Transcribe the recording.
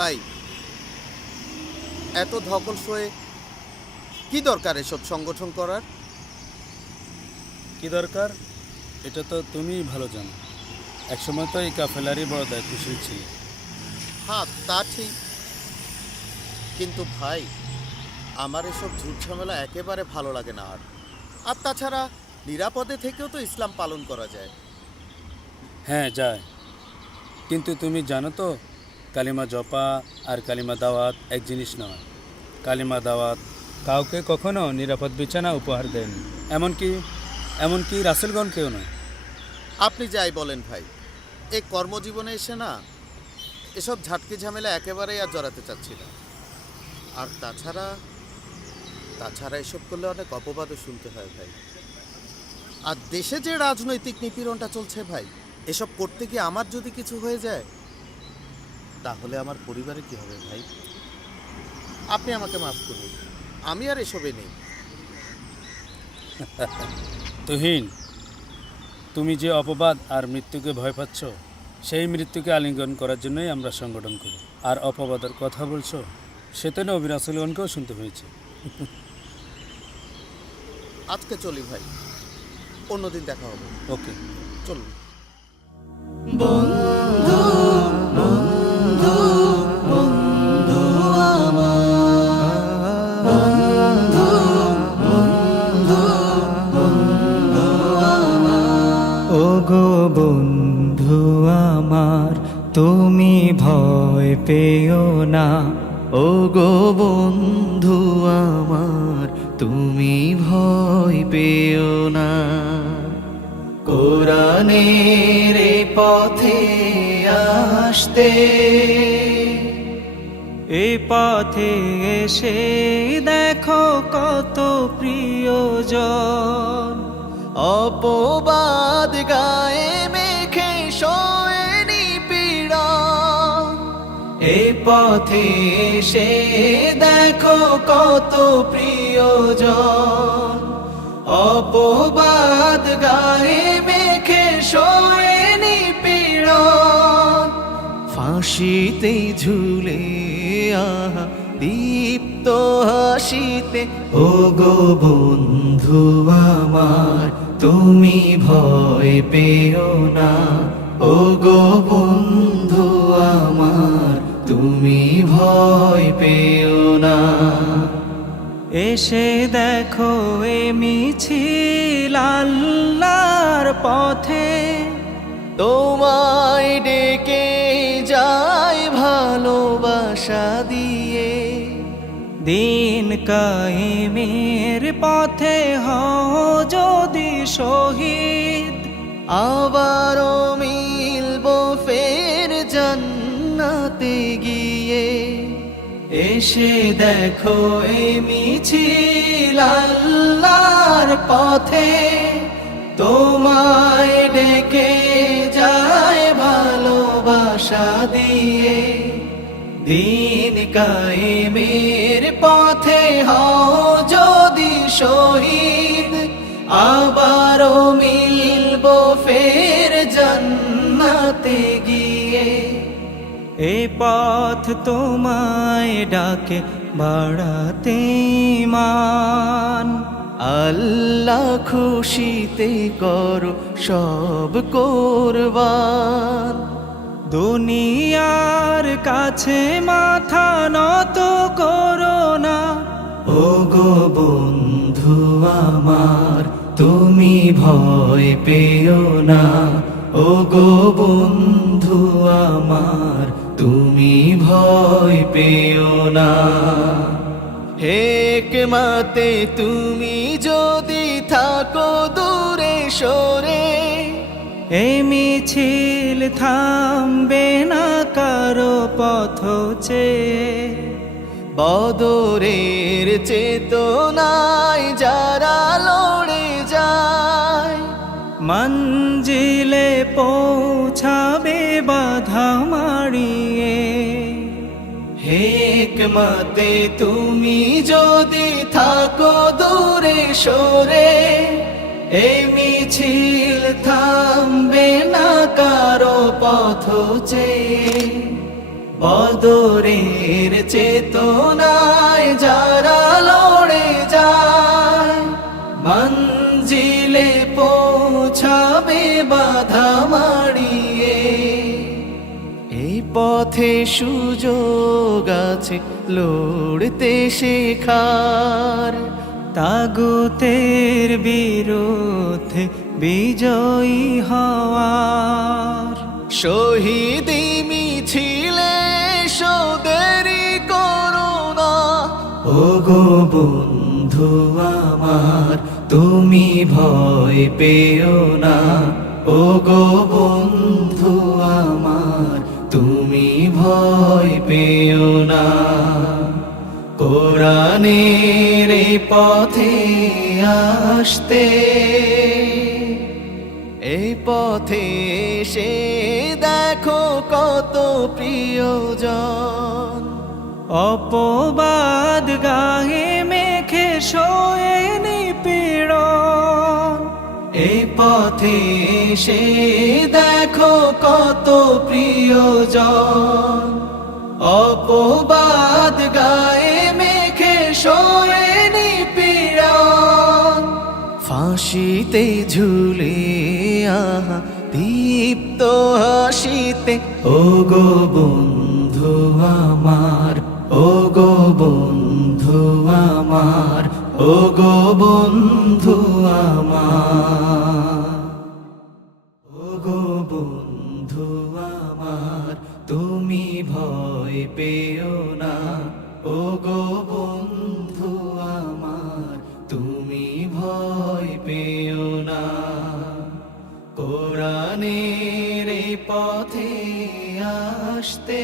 ভাই, এত ধকল সয়ে কি দরকার এসব সংগঠন করার? কি দরকার এটা তো তুমিই ভালো জানো। একসময় তো এই কাফেলারই বড় দায়িত্বশীল ছিল। হ্যাঁ, তা ঠিক, কিন্তু ভাই আমার এসব ঝুট ঝামেলা একেবারে ভালো লাগে না। আর তাছাড়া নিরাপদে থেকেও তো ইসলাম পালন করা যায়। হ্যাঁ যায়, কিন্তু তুমি জানো তো কালিমা জপা আর কালিমা দাওয়াত এক জিনিস নয়। কালিমা দাওয়াত কাউকে কখনো নিরাপদ বিছানা উপহার দেয়নি, এমনকি রাসেলগণকেও নয়। আপনি যাই বলেন ভাই, এই কর্মজীবনে এসে না এসব ঝাটকি ঝামেলা একেবারেই আর জড়াতে চাচ্ছি না। আর তাছাড়া এসব করলে অনেক অপবাদও শুনতে হয় ভাই। আর দেশে যে রাজনৈতিক নিপীড়নটা চলছে ভাই, এসব করতে গিয়ে আমার যদি কিছু হয়ে যায় তাহলে আমার পরিবারে কি হবে ভাই? আপনি আমাকে মাফ করুন, আমি আর এসবে নেই। তুহিন, তুমি যে অপবাদ আর মৃত্যুকে ভয় পাচ্ছ, সেই মৃত্যুকে আলিঙ্গন করার জন্যই আমরা সংগঠন করি। আর অপবাদের কথা বলছো, সেটা নবী রাসূলগণকেও শুনতে হয়েছে। আজকে চলি ভাই, অন্যদিন দেখা হবে। ওকে, চলুন। বন্ধু বন্ধু বন্ধু আমার, বন্ধু বন্ধু বন্ধু আমার, ওগো বন্ধু আমার তুমি ভয় পেও না, ওগো বন্ধু আমার তুমি ভয় পেও না। কোরআনের পথে আসতে, এ পথে এসে দেখো কত প্রিয়জন, অপবাদ গায়ে মেখে শোয়নি পীড়ন। এ পথে এসে দেখো কত প্রিয়জন, অপবাদ গায়ে মেখে শোয়নি পীড়ন। ফাঁসিতে ঝুলে আহা দীপ্ত হাসিতে, ওগো বন্ধু আমার তুমি ভয় পেও না, ওগো বন্ধু আমার তুমি ভয় পেও না। এসে দেখো এ মিছিল আল্লাহর পথে, তোমায় ডেকে যায় ভালোবাসা দিয়ে। দিন কায়েমের পথে হও যদি শহীদ, আবারও মিলবো ফের জান্নাতে গিয়ে। এসে দেখো এ মিছিল আল্লাহর পথে, তোমায় ডেকে যায় ভালোবাসা দিয়ে। দিন কায়েমের পথে হও যদি শহীদ, আবারও মিলবো ফের জান্নাতে গিয়ে। এ পথ তোমায় ডাকে বাড়াতে মান, আল্লাহ খুশিতে করো সব কোরবান। দুনিয়ার কাছে মাথা নত করো না, ওগো বন্ধু আমার তুমি ভয় পেও না, ওগো বন্ধু আমার তুমি ভয় পেও না। হিকমতে তুমি যদি থাকো দূরে সরে, এই মিছিল থামবে না কারো পথ চেয়ে। বদরের চেতনায় যারা লড়ে যায়, মঞ্জিলে পৌঁছাবে বাধা মারিয়ে। হিকমতে তুমি যদি থাকো দূরে সরে, এই মিছিল থামবে না কারো পথ চেয়ে। বদরের চেতনায় যারা লড়ে যায় মঞ্জিলে পৌঁছাবে বাধা মাড়িয়ে। এই পথে সুযোগ আছে লড়তে শেখার, তাগুতের বিরুদ্ধে বিজয়ী হওয়ার। শহীদি মিছিলে সদেরি করুণা, ও গো বন্ধু আমার তুমি ভয় পেও না, ও গো বন্ধু আমার তুমি ভয় পেও না। কোরআনের এই পথে আসতে, এই পথে এসে দেখো কত প্রিয়জন। অপবাদ গায়ে মেখে শোয়ে নিপীড়ন, এই পথে এসে দেখো কত প্রিয়জন। অপবাদ গায়ে মেখে শোয়ে নিপীড়ন, ফাঁসিতে ঝুলে আহা দীপ্ত হাসিতে। ও গো বন্ধু আমার, ও গো বন্ধু আমার, ও গো বন্ধু আমার, ও গো বন্ধু আমার তুমি ভয় পেও না, ও গো বন্ধু আমার তুমি ভয় পেও না। কোরআনের এই পথে আসতে